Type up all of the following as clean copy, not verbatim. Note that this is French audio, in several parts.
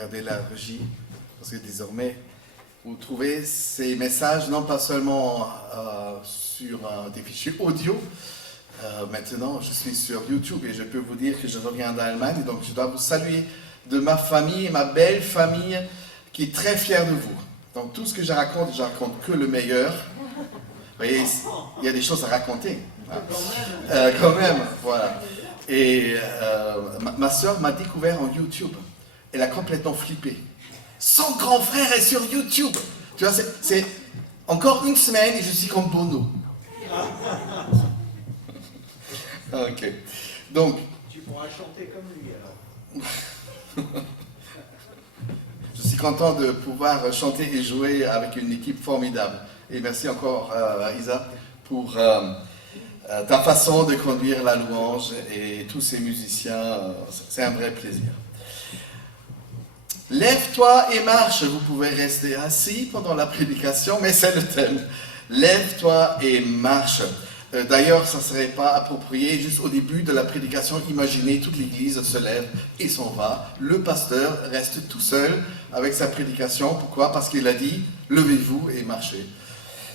regardez la régie, parce que désormais, vous trouvez ces messages non pas seulement sur des fichiers audio. Maintenant, je suis sur YouTube et je peux vous dire que je reviens d'Allemagne, donc je dois vous saluer de ma famille, ma belle famille, qui est très fière de vous. Donc tout ce que je raconte que le meilleur. Vous voyez, il y a des choses à raconter. Quand même, voilà. Et ma soeur m'a découvert en YouTube. Elle a complètement flippé. Son grand frère est sur YouTube. Tu vois, c'est encore une semaine et je suis comme Bono. Ok. Donc. Tu pourras chanter comme lui alors. Je suis content de pouvoir chanter et jouer avec une équipe formidable. Et merci encore, Isa, pour ta façon de conduire la louange et tous ces musiciens. C'est un vrai plaisir. Lève-toi et marche. Vous pouvez rester assis pendant la prédication, mais c'est le thème. Lève-toi et marche. D'ailleurs, ça ne serait pas approprié, juste au début de la prédication, imaginez toute l'église se lève et s'en va. Le pasteur reste tout seul avec sa prédication. Pourquoi? Parce qu'il a dit, levez-vous et marchez.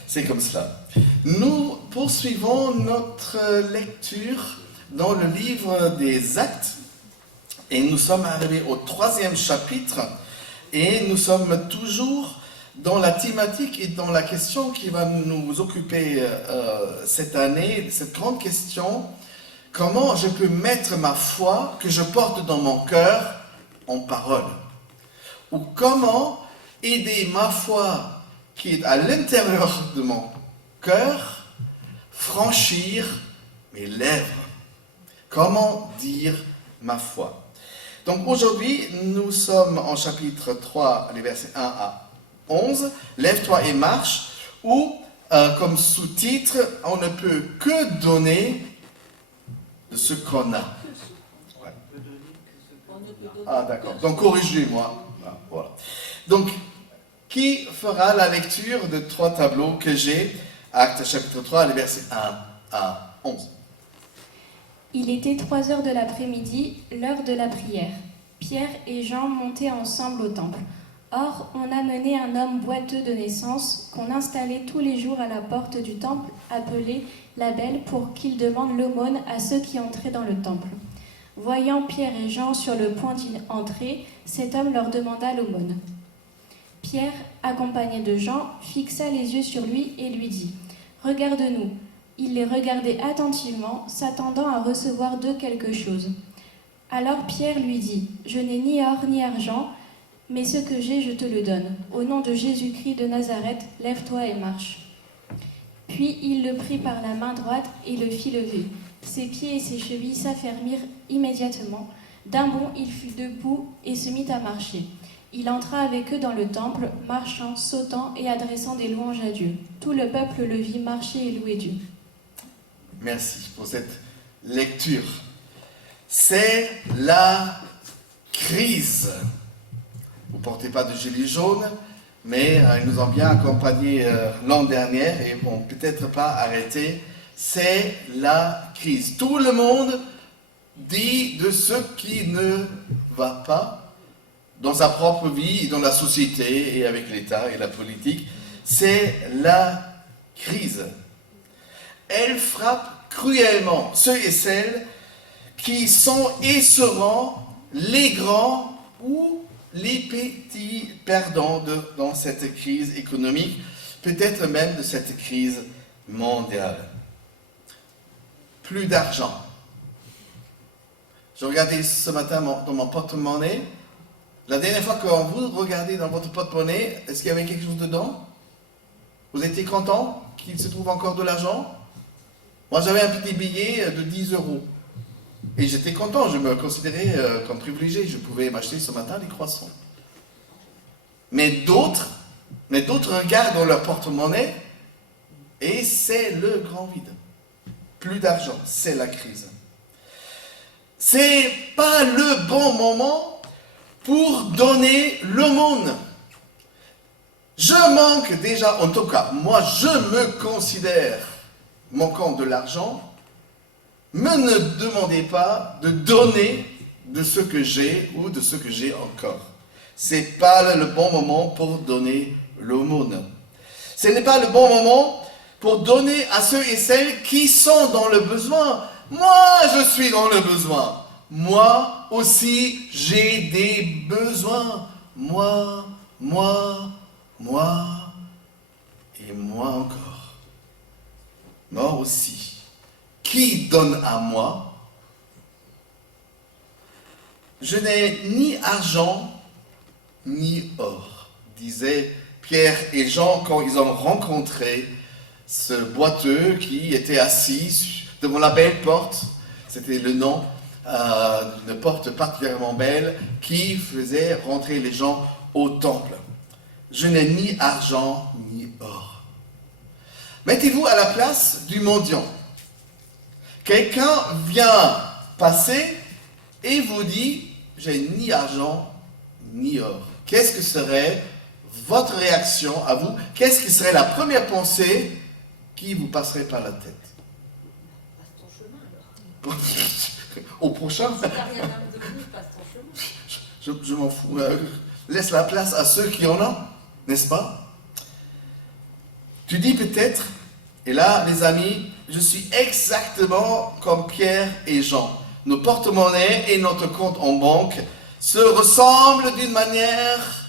C'est comme cela. Nous poursuivons notre lecture dans le livre des Actes. Et nous sommes arrivés au 3e chapitre. Et nous sommes toujours dans la thématique et dans la question qui va nous occuper cette année, cette grande question, comment je peux mettre ma foi que je porte dans mon cœur en parole? Ou comment aider ma foi qui est à l'intérieur de mon cœur franchir mes lèvres? Comment dire ma foi? Donc aujourd'hui, nous sommes en chapitre 3, les versets 1 à 11, lève-toi et marche, ou comme sous-titre, on ne peut que donner de ce qu'on a. Ouais. Ah d'accord, donc corrigez-moi. Voilà. Donc, qui fera la lecture de 3 tableaux que j'ai, Actes chapitre 3, les versets 1 à 11. Il était 3 heures de l'après-midi, l'heure de la prière. Pierre et Jean montaient ensemble au temple. Or, on amenait un homme boiteux de naissance qu'on installait tous les jours à la porte du temple, appelé la Belle, pour qu'il demande l'aumône à ceux qui entraient dans le temple. Voyant Pierre et Jean sur le point d'y entrer, cet homme leur demanda l'aumône. Pierre, accompagné de Jean, fixa les yeux sur lui et lui dit « Regarde-nous ». Il les regardait attentivement, s'attendant à recevoir d'eux quelque chose. Alors Pierre lui dit « Je n'ai ni or ni argent, mais ce que j'ai, je te le donne. Au nom de Jésus-Christ de Nazareth, lève-toi et marche. » Puis il le prit par la main droite et le fit lever. Ses pieds et ses chevilles s'affermirent immédiatement. D'un bond, il fut debout et se mit à marcher. Il entra avec eux dans le temple, marchant, sautant et adressant des louanges à Dieu. Tout le peuple le vit marcher et louer Dieu. Merci pour cette lecture. C'est la crise. Vous ne portez pas de gilet jaune, mais ils nous ont bien accompagnés l'an dernier et vont peut-être pas arrêter. C'est la crise. Tout le monde dit de ce qui ne va pas dans sa propre vie et dans la société et avec l'État et la politique. C'est la crise. Elle frappe cruellement ceux et celles qui sont et seront les grands ou les petits perdants dans cette crise économique, peut-être même de cette crise mondiale. Plus d'argent. Je regardais ce matin dans mon porte-monnaie. La dernière fois que vous regardez dans votre porte-monnaie, est-ce qu'il y avait quelque chose dedans? Vous étiez content qu'il se trouve encore de l'argent? Moi, j'avais un petit billet de 10 €. Et j'étais content, je me considérais comme privilégié. Je pouvais m'acheter ce matin des croissants. Mais d'autres regardent dans leur porte-monnaie et c'est le grand vide. Plus d'argent, c'est la crise. C'est pas le bon moment pour donner l'aumône. Je manque déjà, en tout cas, moi je me considère manquant de l'argent. Me ne demandez pas de donner de ce que j'ai ou de ce que j'ai encore. c'est pas le bon moment pour donner l'aumône. Ce n'est pas le bon moment pour donner à ceux et celles qui sont dans le besoin. Moi, je suis dans le besoin. Moi aussi, j'ai des besoins. Moi et moi encore. Moi aussi. Qui donne à moi? Je n'ai ni argent ni or, disaient Pierre et Jean quand ils ont rencontré ce boiteux qui était assis devant la belle porte. C'était le nom d'une porte particulièrement belle qui faisait rentrer les gens au temple. Je n'ai ni argent ni or. Mettez-vous à la place du mendiant. Quelqu'un vient passer et vous dit « j'ai ni argent ni or ». Qu'est-ce que serait votre réaction à vous? Qu'est-ce qui serait la première pensée qui vous passerait par la tête? Passe ton chemin alors. Au prochain? Si t'as rien à me donner, passe ton chemin. Je m'en fous. Laisse la place à ceux qui en ont, n'est-ce pas? Tu dis peut-être, et là, les amis, je suis exactement comme Pierre et Jean. Nos porte-monnaies et notre compte en banque se ressemblent d'une manière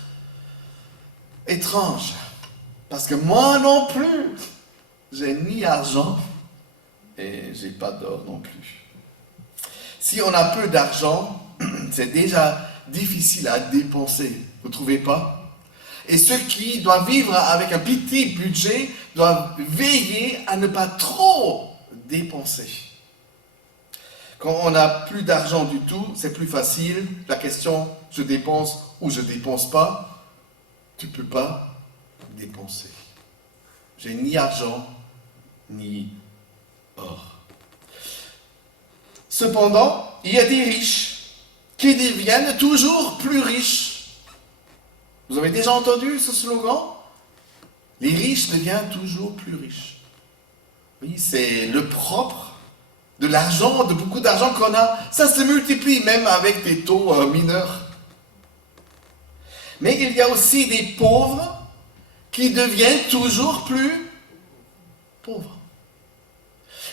étrange. Parce que moi non plus, j'ai ni argent et j'ai pas d'or non plus. Si on a peu d'argent, c'est déjà difficile à dépenser, vous ne trouvez pas? Et ceux qui doivent vivre avec un petit budget doivent veiller à ne pas trop dépenser. Quand on n'a plus d'argent du tout, c'est plus facile. La question, je dépense ou je dépense pas, tu ne peux pas dépenser. J'ai ni argent, ni or. Cependant, il y a des riches qui deviennent toujours plus riches. Vous avez déjà entendu ce slogan? Les riches deviennent toujours plus riches. Oui, c'est le propre de l'argent, de beaucoup d'argent qu'on a. Ça se multiplie même avec des taux mineurs. Mais il y a aussi des pauvres qui deviennent toujours plus pauvres.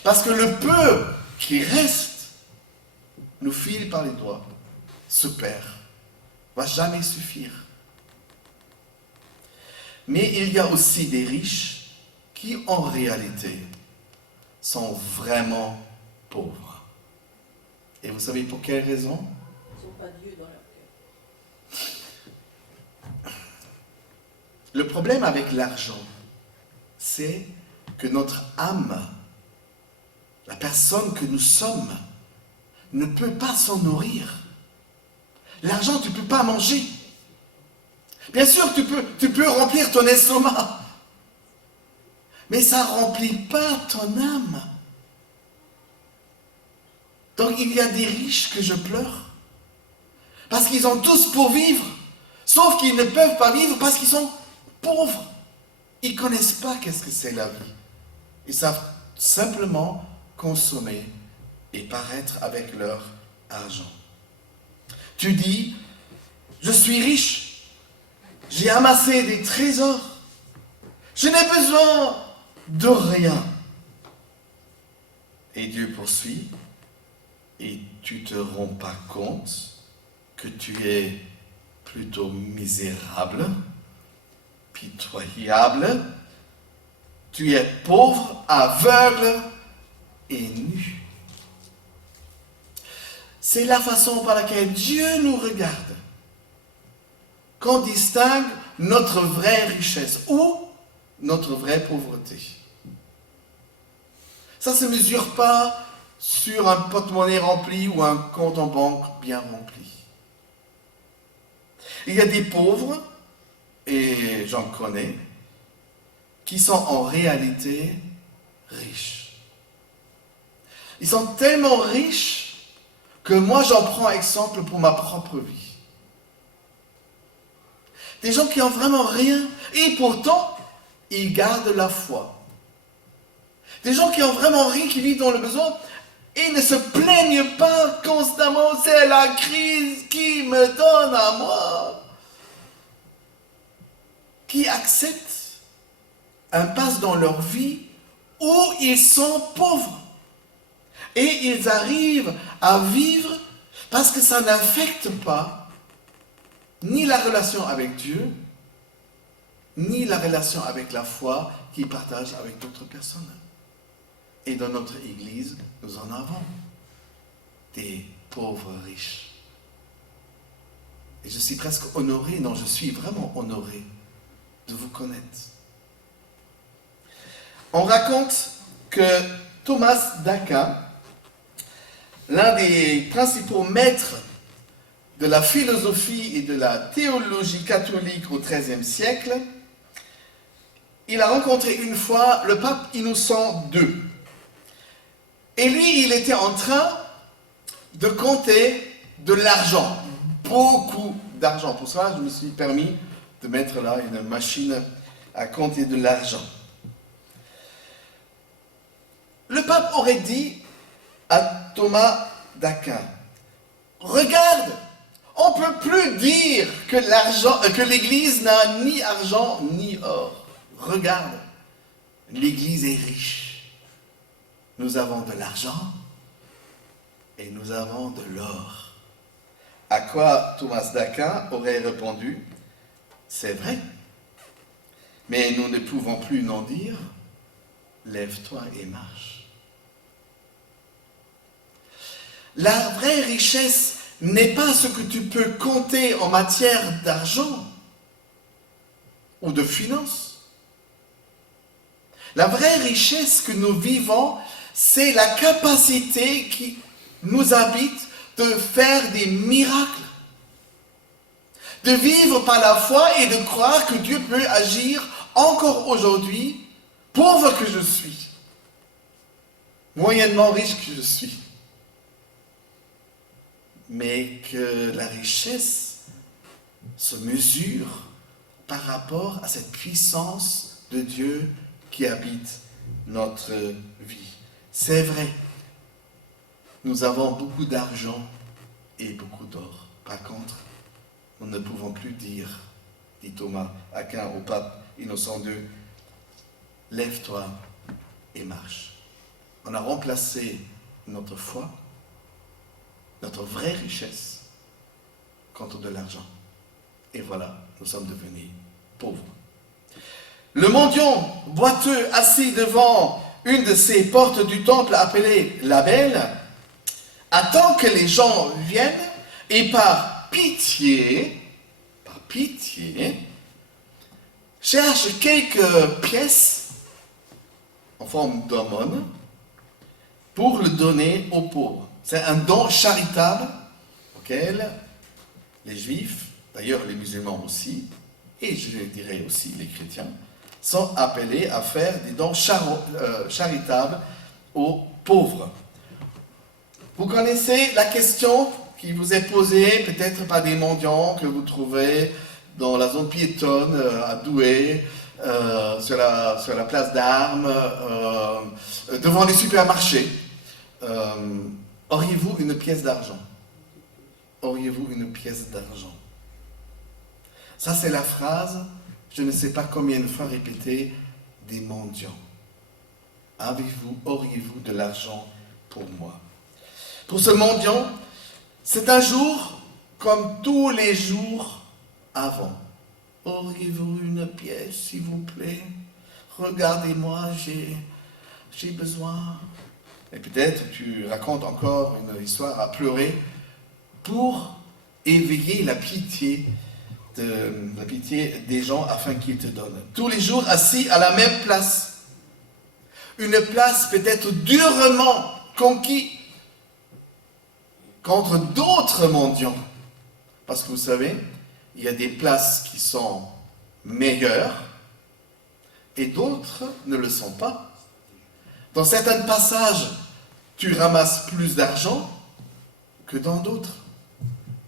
Parce que le peu qui reste nous file par les doigts, se perd, va jamais suffire. Mais il y a aussi des riches qui, en réalité, sont vraiment pauvres. Et vous savez pour quelle raison? Ils n'ont pas Dieu dans leur cœur. Le problème avec l'argent, c'est que notre âme, la personne que nous sommes, ne peut pas s'en nourrir. L'argent, tu ne peux pas manger. Bien sûr, tu peux remplir ton estomac, mais ça ne remplit pas ton âme. Donc il y a des riches que je pleure, parce qu'ils ont tous pour vivre, sauf qu'ils ne peuvent pas vivre parce qu'ils sont pauvres. Ils ne connaissent pas qu'est-ce que c'est la vie. Ils savent simplement consommer et paraître avec leur argent. Tu dis, je suis riche. J'ai amassé des trésors. Je n'ai besoin de rien. Et Dieu poursuit. Et tu ne te rends pas compte que tu es plutôt misérable, pitoyable. Tu es pauvre, aveugle et nu. C'est la façon par laquelle Dieu nous regarde. Qu'on distingue notre vraie richesse ou notre vraie pauvreté. Ça ne se mesure pas sur un porte-monnaie rempli ou un compte en banque bien rempli. Il y a des pauvres, et j'en connais, qui sont en réalité riches. Ils sont tellement riches que moi j'en prends exemple pour ma propre vie. Des gens qui n'ont vraiment rien, et pourtant, ils gardent la foi. Des gens qui n'ont vraiment rien, qui vivent dans le besoin, et ne se plaignent pas constamment. C'est la crise qui me donne à moi. qui acceptent un passe dans leur vie où ils sont pauvres. Et ils arrivent à vivre parce que ça n'affecte pas ni la relation avec Dieu, ni la relation avec la foi qu'ils partagent avec d'autres personnes. Et dans notre Église, nous en avons des pauvres riches. Et je suis presque honoré, non, je suis vraiment honoré de vous connaître. On raconte que Thomas d'Aquin, l'un des principaux maîtres de la philosophie et de la théologie catholique au XIIIe siècle, il a rencontré une fois le pape Innocent II. Et lui, il était en train de compter de l'argent, beaucoup d'argent. Pour ça, je me suis permis de mettre là une machine à compter de l'argent. Le pape aurait dit à Thomas d'Aquin, regarde, on ne peut plus dire que l'Église n'a ni argent ni or. Regarde, l'Église est riche. Nous avons de l'argent et nous avons de l'or. À quoi Thomas d'Aquin aurait répondu, c'est vrai, mais nous ne pouvons plus n'en dire, lève-toi et marche. La vraie richesse n'est pas ce que tu peux compter en matière d'argent ou de finances. La vraie richesse que nous vivons, c'est la capacité qui nous habite de faire des miracles, de vivre par la foi et de croire que Dieu peut agir encore aujourd'hui, pauvre que je suis, moyennement riche que je suis. Mais que la richesse se mesure par rapport à cette puissance de Dieu qui habite notre vie. C'est vrai, nous avons beaucoup d'argent et beaucoup d'or. Par contre, nous ne pouvons plus dire, dit Thomas Aquin au pape Innocent II, lève-toi et marche. On a remplacé notre foi, notre vraie richesse, contre de l'argent. Et voilà, nous sommes devenus pauvres. Le mendiant boiteux assis devant une de ces portes du temple appelée la Belle attend que les gens viennent et par pitié, cherche quelques pièces en forme d'aumône pour le donner aux pauvres. C'est un don charitable auquel les Juifs, d'ailleurs les musulmans aussi, et je dirais aussi les chrétiens, sont appelés à faire des dons charitables aux pauvres. Vous connaissez la question qui vous est posée peut-être par des mendiants que vous trouvez dans la zone piétonne à Douai, sur la place d'Armes, devant les supermarchés. Auriez-vous une pièce d'argent? Auriez-vous une pièce d'argent? Ça, c'est la phrase, je ne sais pas combien de fois répétée, des mendiants. Auriez-vous de l'argent pour moi? Pour ce mendiant, c'est un jour comme tous les jours avant. Auriez-vous une pièce, s'il vous plaît? Regardez-moi, j'ai besoin. Et peut-être tu racontes encore une histoire à pleurer pour éveiller la pitié des gens afin qu'ils te donnent. Tous les jours assis à la même place. Une place peut-être durement conquise contre d'autres mendiants. Parce que vous savez, il y a des places qui sont meilleures et d'autres ne le sont pas. Dans certains passages, tu ramasses plus d'argent que dans d'autres.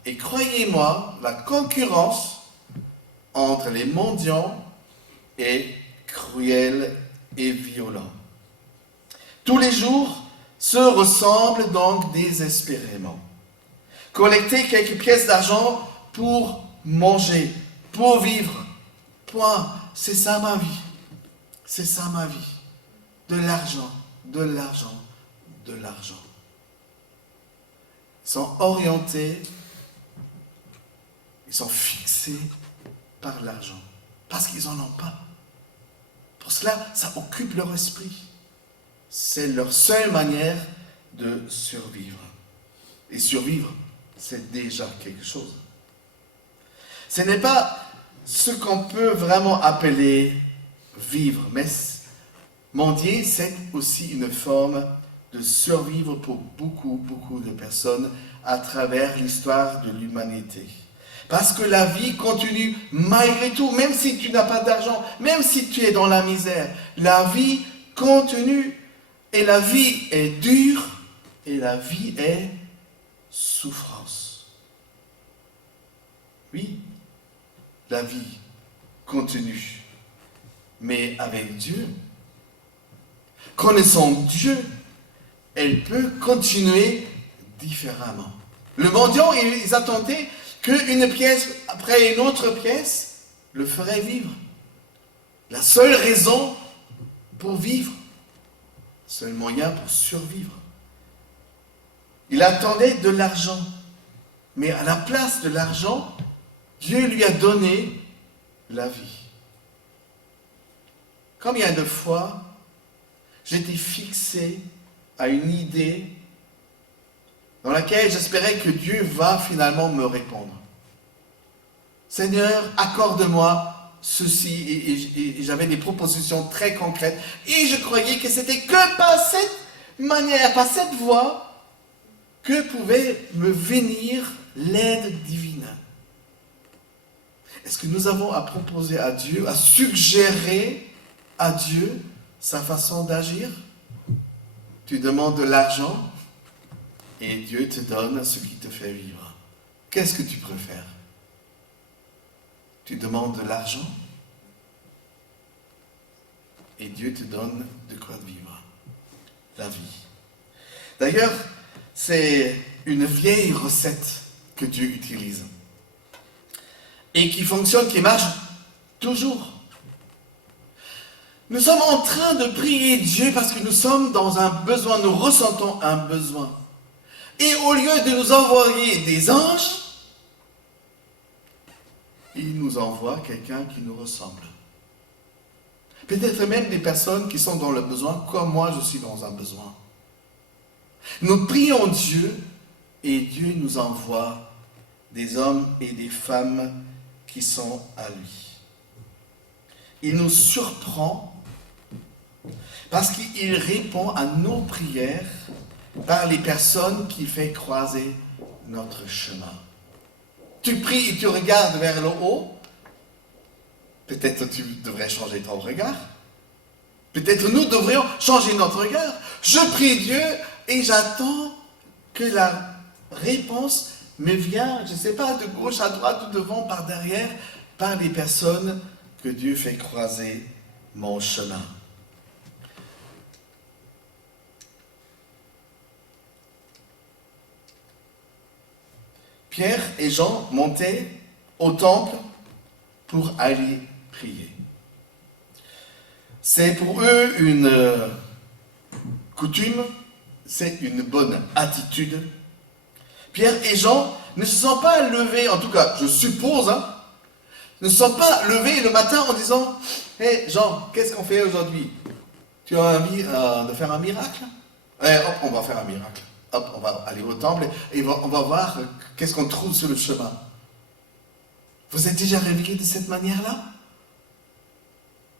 Et croyez-moi, la concurrence entre les mendiants est cruelle et violente. Tous les jours se ressemblent donc désespérément. Collecter quelques pièces d'argent pour manger, pour vivre, Point. C'est ça ma vie. C'est ça ma vie. De l'argent, de l'argent, de l'argent. Ils sont orientés, ils sont fixés par l'argent. Parce qu'ils n'en ont pas. Pour cela, ça occupe leur esprit. C'est leur seule manière de survivre. Et survivre, c'est déjà quelque chose. Ce n'est pas ce qu'on peut vraiment appeler vivre, mais mendier, c'est aussi une forme de survivre pour beaucoup, beaucoup de personnes à travers l'histoire de l'humanité. Parce que la vie continue malgré tout, même si tu n'as pas d'argent, même si tu es dans la misère, la vie continue et la vie est dure et la vie est souffrance. Oui, la vie continue, mais avec Dieu, connaissant Dieu, elle peut continuer différemment. Le mendiant, ils attendaient qu'une pièce après une autre pièce le ferait vivre. La seule raison pour vivre, seul moyen pour survivre. Il attendait de l'argent, mais à la place de l'argent, Dieu lui a donné la vie. Combien de fois j'étais fixé à une idée dans laquelle j'espérais que Dieu va finalement me répondre. Seigneur, accorde-moi ceci, et j'avais des propositions très concrètes, et je croyais que c'était que par cette manière, par cette voie, que pouvait me venir l'aide divine. Est-ce que nous avons à proposer à Dieu, à suggérer à Dieu sa façon d'agir? Tu demandes de l'argent et Dieu te donne ce qui te fait vivre. Qu'est-ce que tu préfères? Tu demandes de l'argent et Dieu te donne de quoi vivre. La vie. D'ailleurs, c'est une vieille recette que Dieu utilise et qui fonctionne, qui marche toujours. Nous sommes en train de prier Dieu parce que nous sommes dans un besoin, nous ressentons un besoin. Et au lieu de nous envoyer des anges, il nous envoie quelqu'un qui nous ressemble. Peut-être même des personnes qui sont dans le besoin, comme moi je suis dans un besoin. Nous prions Dieu et Dieu nous envoie des hommes et des femmes qui sont à lui. Il nous surprend parce qu'il répond à nos prières par les personnes qui font croiser notre chemin. Tu pries et tu regardes vers le haut. Peut-être tu devrais changer ton regard. Peut-être nous devrions changer notre regard. Je prie Dieu et j'attends que la réponse me vienne, je ne sais pas, de gauche à droite ou devant, par derrière, par les personnes que Dieu fait croiser mon chemin. Pierre et Jean montaient au temple pour aller prier. C'est pour eux une coutume, c'est une bonne attitude. Pierre et Jean ne se sont pas levés, en tout cas, je suppose, ne se sont pas levés le matin en disant « Hé Jean, qu'est-ce qu'on fait aujourd'hui? Tu as envie de faire un miracle? Hop, on va faire un miracle. Hop, on va aller au temple et on va voir qu'est-ce qu'on trouve sur le chemin. » Vous êtes déjà réveillés de cette manière-là?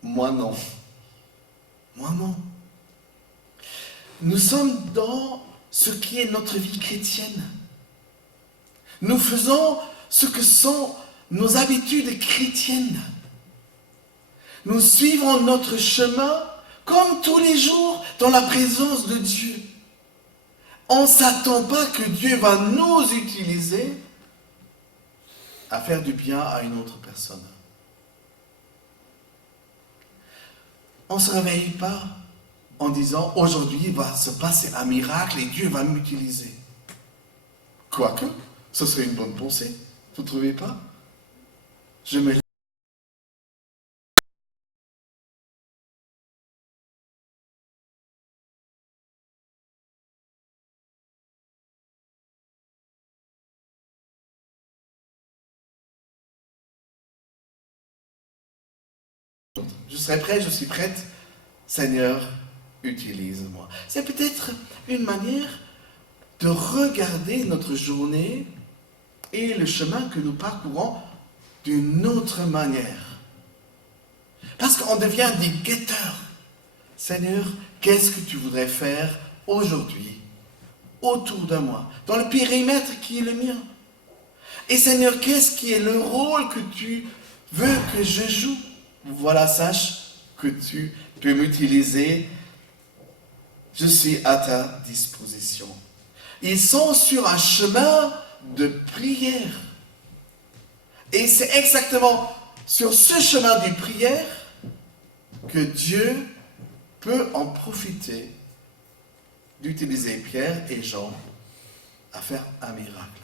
Moi non. Moi non. Nous sommes dans ce qui est notre vie chrétienne. Nous faisons ce que sont nos habitudes chrétiennes. Nous suivons notre chemin comme tous les jours dans la présence de Dieu. On ne s'attend pas que Dieu va nous utiliser à faire du bien à une autre personne. On ne se réveille pas en disant « Aujourd'hui va se passer un miracle et Dieu va m'utiliser ». Quoique, ce serait une bonne pensée. Vous ne trouvez pas? Je me Je serai prêt, je suis prête. Seigneur, utilise-moi. C'est peut-être une manière de regarder notre journée et le chemin que nous parcourons d'une autre manière. Parce qu'on devient des guetteurs. Seigneur, qu'est-ce que tu voudrais faire aujourd'hui, autour de moi, dans le périmètre qui est le mien? Et Seigneur, qu'est-ce qui est le rôle que tu veux que je joue? Voilà, sache que tu peux m'utiliser. Je suis à ta disposition. Ils sont sur un chemin de prière. Et c'est exactement sur ce chemin de prière que Dieu peut en profiter d'utiliser Pierre et Jean à faire un miracle.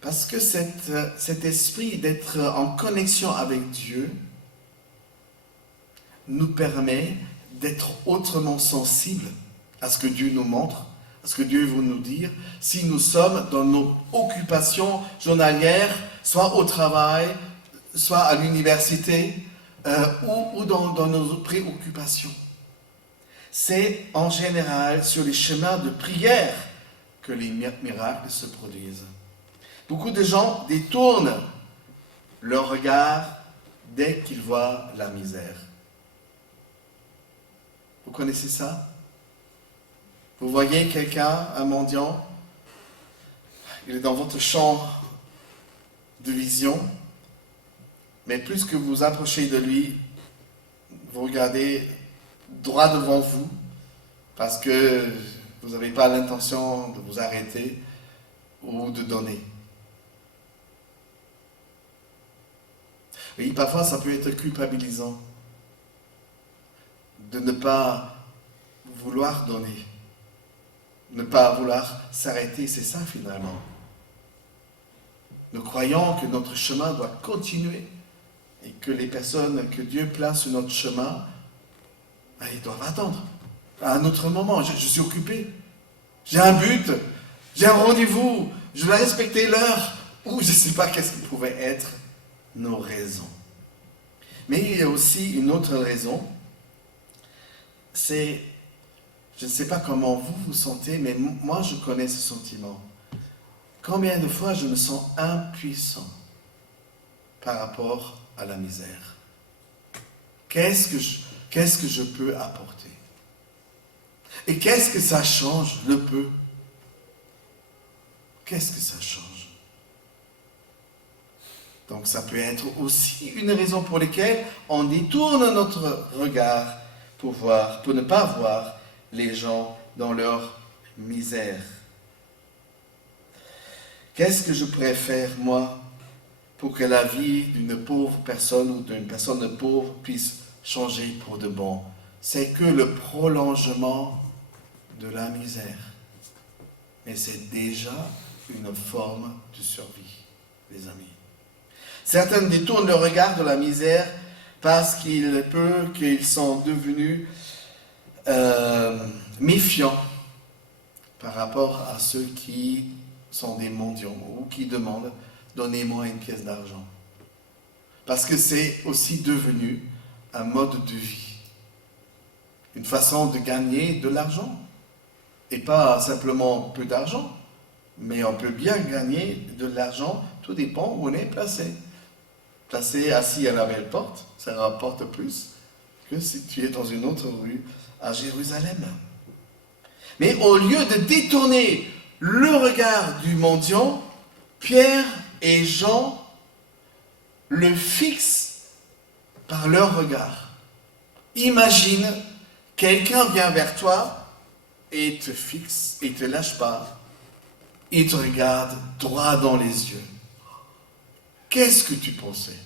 Parce que cet esprit d'être en connexion avec Dieu nous permet d'être autrement sensibles à ce que Dieu nous montre, à ce que Dieu veut nous dire, si nous sommes dans nos occupations journalières, soit au travail, soit à l'université, ou dans nos préoccupations. C'est en général sur les chemins de prière que les miracles se produisent. Beaucoup de gens détournent leur regard dès qu'ils voient la misère. Vous connaissez ça? Vous voyez quelqu'un, un mendiant, il est dans votre champ de vision, mais plus que vous approchez de lui, vous regardez droit devant vous, parce que vous n'avez pas l'intention de vous arrêter ou de donner. Et parfois, ça peut être culpabilisant de ne pas vouloir donner, ne pas vouloir s'arrêter, c'est ça finalement. Nous croyons que notre chemin doit continuer et que les personnes que Dieu place sur notre chemin, ils doivent attendre à un autre moment. Je suis occupé, j'ai un but, j'ai un rendez-vous, je dois respecter l'heure, ou je ne sais pas qu'est-ce qui pouvait être nos raisons. Mais il y a aussi une autre raison, c'est, je ne sais pas comment vous vous sentez, mais moi je connais ce sentiment. Combien de fois je me sens impuissant par rapport à la misère? Qu'est-ce que je peux apporter? Et qu'est-ce que ça change, le peu? Qu'est-ce que ça change? Donc ça peut être aussi une raison pour laquelle on détourne notre regard pour ne pas voir les gens dans leur misère. Qu'est-ce que je pourrais faire, moi, pour que la vie d'une pauvre personne ou d'une personne pauvre puisse changer pour de bon? C'est que le prolongement de la misère. Mais c'est déjà une forme de survie, les amis. Certains détournent le regard de la misère parce qu'ils sont devenus méfiants par rapport à ceux qui sont des mendiants ou qui demandent « donnez-moi une pièce d'argent ». Parce que c'est aussi devenu un mode de vie, une façon de gagner de l'argent. Et pas simplement peu d'argent, mais on peut bien gagner de l'argent, tout dépend où on est placé. Placé assis à la belle porte, ça rapporte plus que si tu es dans une autre rue à Jérusalem. Mais au lieu de détourner le regard du mendiant, Pierre et Jean le fixent par leur regard. Imagine, quelqu'un vient vers toi et te fixe et te lâche pas. Il te regarde droit dans les yeux. Qu'est-ce que tu pensais,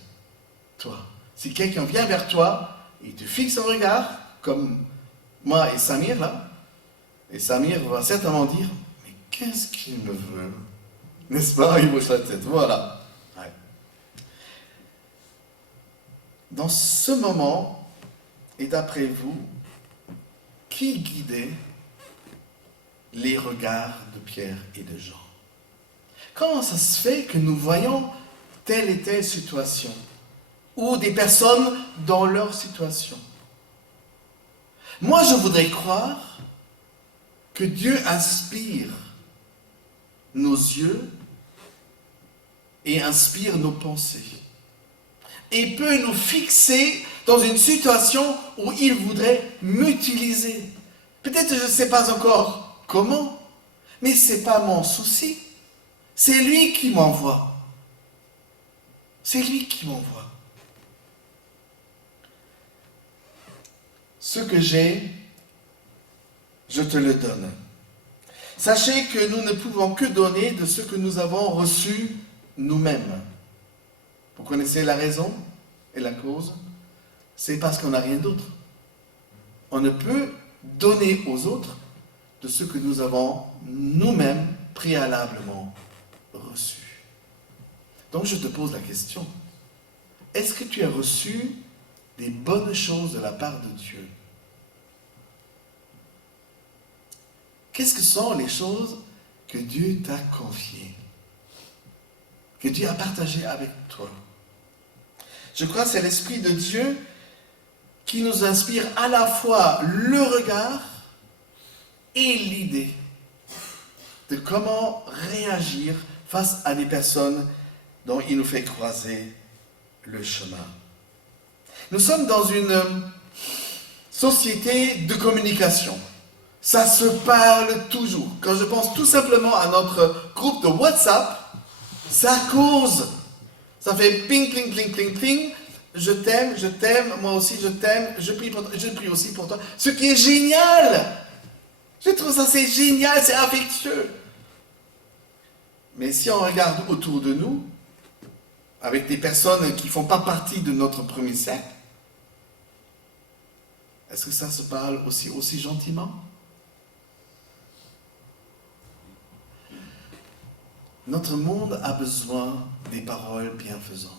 toi? Si quelqu'un vient vers toi, il te fixe un regard, comme moi et Samir là, et Samir va certainement dire, mais qu'est-ce qu'il me veut? N'est-ce pas? Il bouge la tête, voilà. Ouais. Dans ce moment, et d'après vous, qui guidait les regards de Pierre et de Jean? Comment ça se fait que nous voyons telle et telle situation, ou des personnes dans leur situation. Moi, je voudrais croire que Dieu inspire nos yeux et inspire nos pensées. Et peut nous fixer dans une situation où il voudrait m'utiliser. Peut-être je ne sais pas encore comment, mais ce n'est pas mon souci. C'est lui qui m'envoie. C'est lui qui m'envoie. Ce que j'ai, je te le donne. Sachez que nous ne pouvons que donner de ce que nous avons reçu nous-mêmes. Vous connaissez la raison et la cause? C'est parce qu'on n'a rien d'autre. On ne peut donner aux autres de ce que nous avons nous-mêmes préalablement reçu. Donc je te pose la question. Est-ce que tu as reçu des bonnes choses de la part de Dieu? Qu'est-ce que sont les choses que Dieu t'a confiées? Que Dieu a partagées avec toi? Je crois que c'est l'Esprit de Dieu qui nous inspire à la fois le regard et l'idée de comment réagir face à des personnes dont il nous fait croiser le chemin. Nous sommes dans une société de communication. Ça se parle toujours. Quand je pense tout simplement à notre groupe de WhatsApp, ça cause. Ça fait ping, ping, ping, ping, ping. Je t'aime, moi aussi je t'aime, je prie aussi pour toi. Ce qui est génial. Je trouve ça c'est génial, c'est affectueux. Mais si on regarde autour de nous, avec des personnes qui ne font pas partie de notre premier cercle, est-ce que ça se parle aussi gentiment? Notre monde a besoin des paroles bienfaisantes.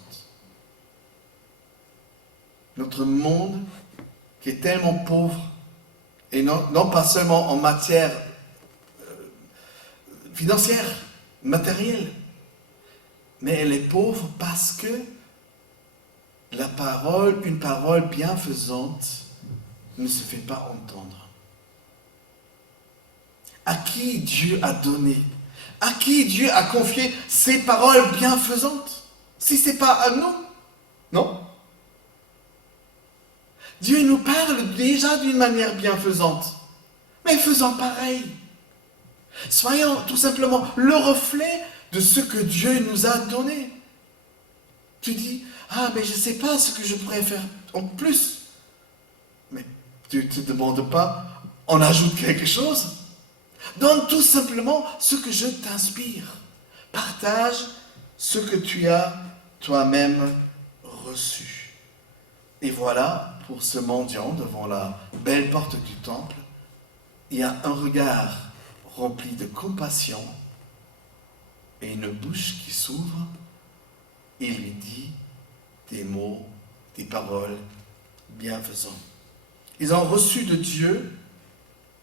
Notre monde qui est tellement pauvre, et non pas seulement en matière financière, matérielle, mais elle est pauvre parce que une parole bienfaisante ne se fait pas entendre. À qui Dieu a donné, à qui Dieu a confié ces paroles bienfaisantes, si ce n'est pas à nous? Non? Dieu nous parle déjà d'une manière bienfaisante, mais faisons pareil. Soyons tout simplement le reflet de ce que Dieu nous a donné. Tu dis, mais je ne sais pas ce que je pourrais faire en plus. Mais tu ne te demandes pas, on ajoute quelque chose. Donne tout simplement ce que je t'inspire. Partage ce que tu as toi-même reçu. Et voilà, pour ce mendiant devant la belle porte du temple, il y a un regard rempli de compassion et une bouche qui s'ouvre et lui dit des mots, des paroles bienfaisantes. Ils ont reçu de Dieu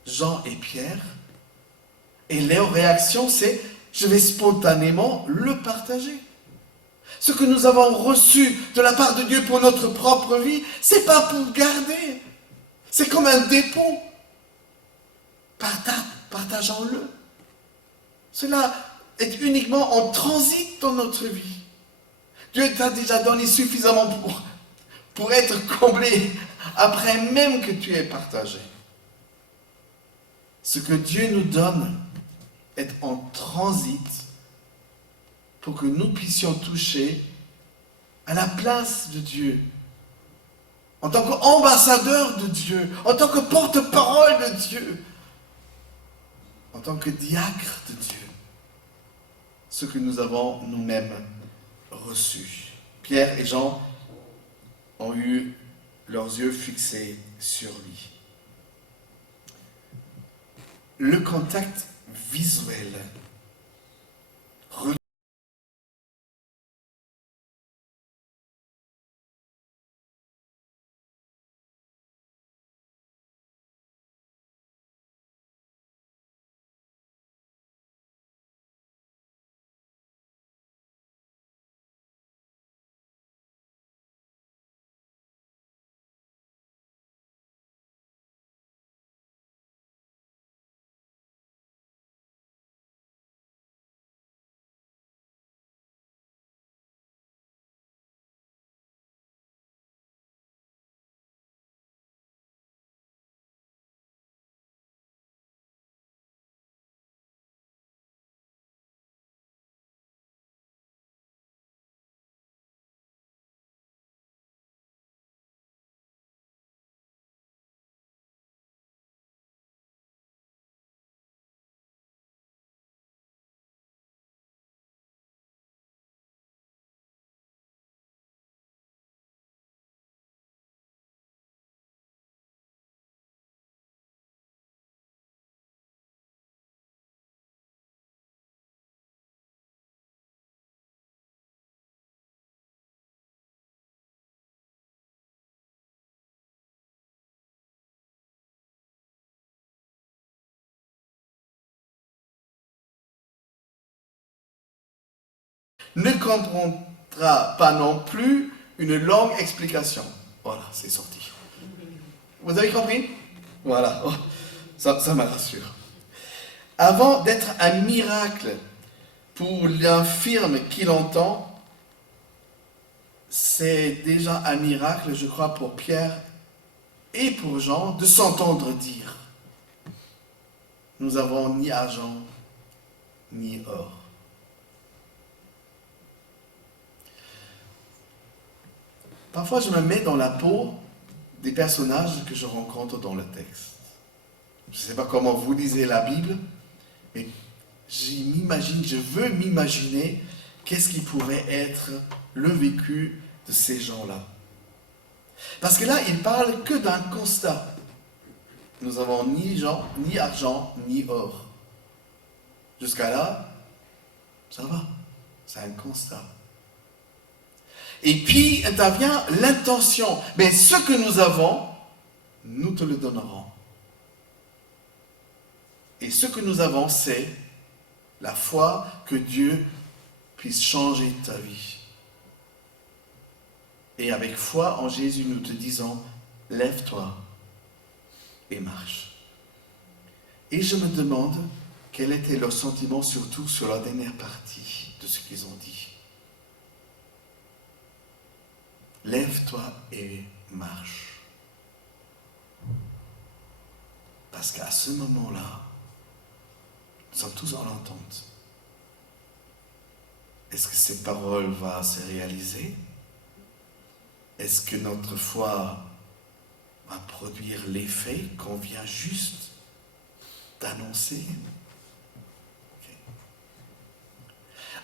Jean et Pierre, et leur réaction c'est « je vais spontanément le partager ». Ce que nous avons reçu de la part de Dieu pour notre propre vie, c'est pas pour garder. C'est comme un dépôt. Partageons-le. Cela est uniquement en transit dans notre vie. Dieu t'a déjà donné suffisamment pour être comblé après même que tu aies partagé. Ce que Dieu nous donne est en transit pour que nous puissions toucher à la place de Dieu, en tant qu'ambassadeur de Dieu, en tant que porte-parole de Dieu, en tant que diacre de Dieu, ce que nous avons nous-mêmes reçu. Pierre et Jean ont eu leurs yeux fixés sur lui. Le contact visuel ne comprendra pas non plus une longue explication. Voilà, c'est sorti. Vous avez compris? Voilà, oh, ça me rassure. Avant d'être un miracle pour l'infirme qui l'entend, c'est déjà un miracle, je crois, pour Pierre et pour Jean de s'entendre dire: nous n'avons ni argent ni or. Parfois, je me mets dans la peau des personnages que je rencontre dans le texte. Je ne sais pas comment vous lisez la Bible, mais je veux m'imaginer qu'est-ce qui pourrait être le vécu de ces gens-là. Parce que là, il ne parle que d'un constat. Nous n'avons ni argent, ni or. Jusqu'à là, ça va. C'est un constat. Et puis intervient l'intention. Mais ce que nous avons, nous te le donnerons. Et ce que nous avons, c'est la foi que Dieu puisse changer ta vie. Et avec foi en Jésus, nous te disons: lève-toi et marche. Et je me demande quel était leur sentiment, surtout sur la dernière partie de ce qu'ils ont dit. Lève-toi et marche. Parce qu'à ce moment-là, nous sommes tous en attente. Est-ce que ces paroles vont se réaliser? Est-ce que notre foi va produire l'effet qu'on vient juste d'annoncer? Okay.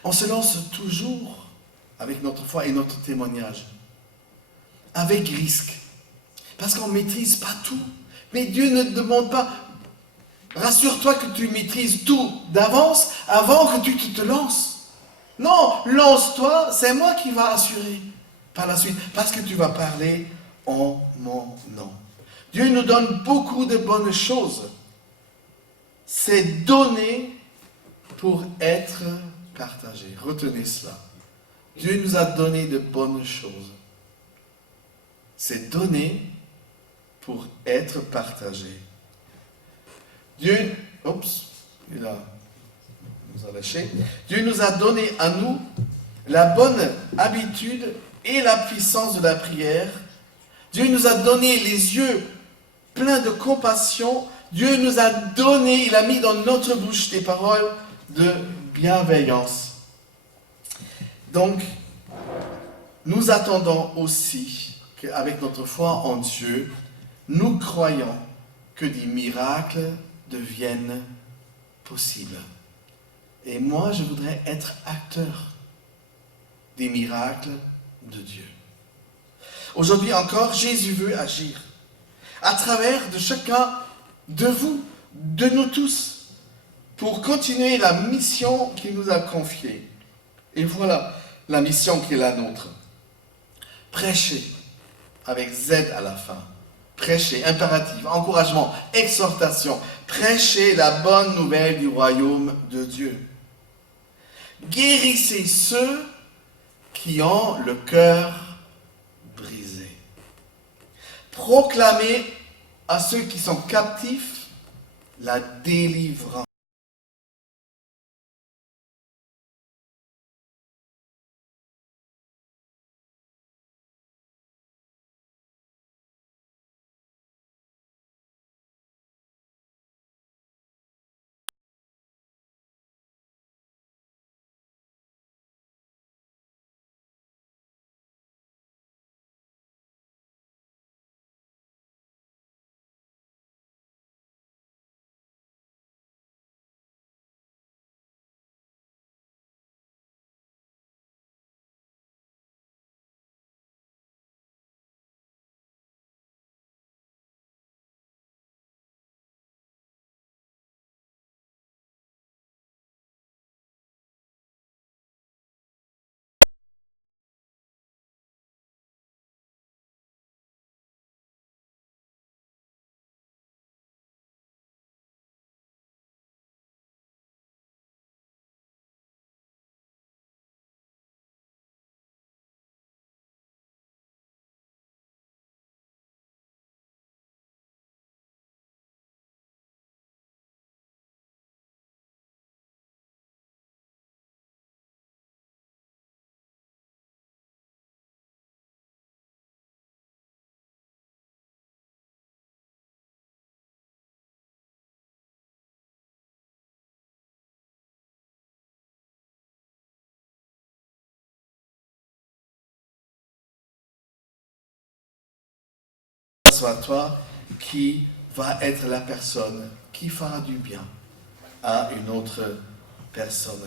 On se lance toujours avec notre foi et notre témoignage, avec risque, parce qu'on ne maîtrise pas tout. Mais Dieu ne demande pas: rassure-toi que tu maîtrises tout d'avance avant que tu te lances. Non, lance-toi, c'est moi qui va assurer par la suite, parce que tu vas parler en mon nom. Dieu nous donne beaucoup de bonnes choses. C'est donné pour être partagé. Retenez cela. Dieu nous a donné de bonnes choses. C'est donné pour être partagé. Dieu nous a donné à nous la bonne habitude et la puissance de la prière. Dieu nous a donné les yeux pleins de compassion. Dieu nous a donné, il a mis dans notre bouche des paroles de bienveillance. Donc, nous attendons aussi qu'avec notre foi en Dieu, nous croyons que des miracles deviennent possibles. Et moi, je voudrais être acteur des miracles de Dieu. Aujourd'hui encore, Jésus veut agir à travers de chacun de vous, de nous tous, pour continuer la mission qu'il nous a confiée. Et voilà la mission qui est la nôtre. Prêcher, avec Z à la fin. Prêcher, impératif, encouragement, exhortation. Prêcher la bonne nouvelle du royaume de Dieu. Guérissez ceux qui ont le cœur brisé. Proclamez à ceux qui sont captifs la délivrance. soit toi qui va être la personne qui fera du bien à une autre personne.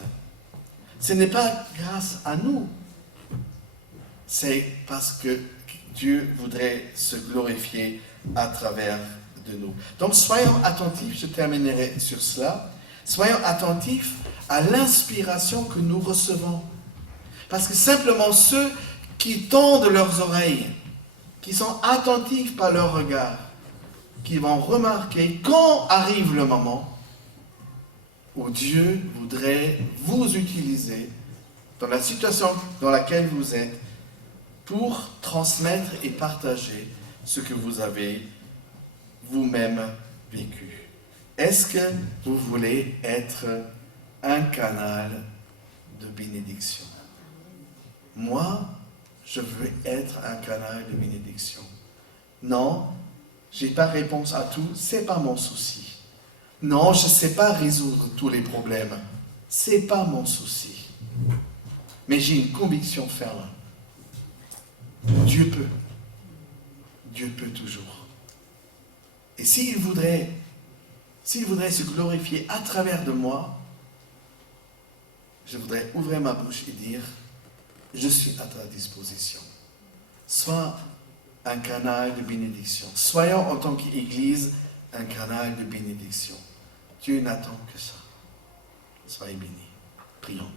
Ce n'est pas grâce à nous, c'est parce que Dieu voudrait se glorifier à travers de nous. Donc soyons attentifs, je terminerai sur cela, soyons attentifs à l'inspiration que nous recevons. Parce que simplement ceux qui tendent leurs oreilles, qui sont attentifs par leur regard, qui vont remarquer quand arrive le moment où Dieu voudrait vous utiliser dans la situation dans laquelle vous êtes pour transmettre et partager ce que vous avez vous-même vécu. Est-ce que vous voulez être un canal de bénédiction? Moi, je veux être un canal de bénédiction. Non, je n'ai pas réponse à tout, ce n'est pas mon souci. Non, je ne sais pas résoudre tous les problèmes, ce n'est pas mon souci. Mais j'ai une conviction ferme. Dieu peut. Dieu peut toujours. Et s'il voudrait se glorifier à travers de moi, je voudrais ouvrir ma bouche et dire, je suis à ta disposition. Sois un canal de bénédiction. Soyons en tant qu'Église un canal de bénédiction. Dieu n'attend que ça. Soyez bénis. Prions.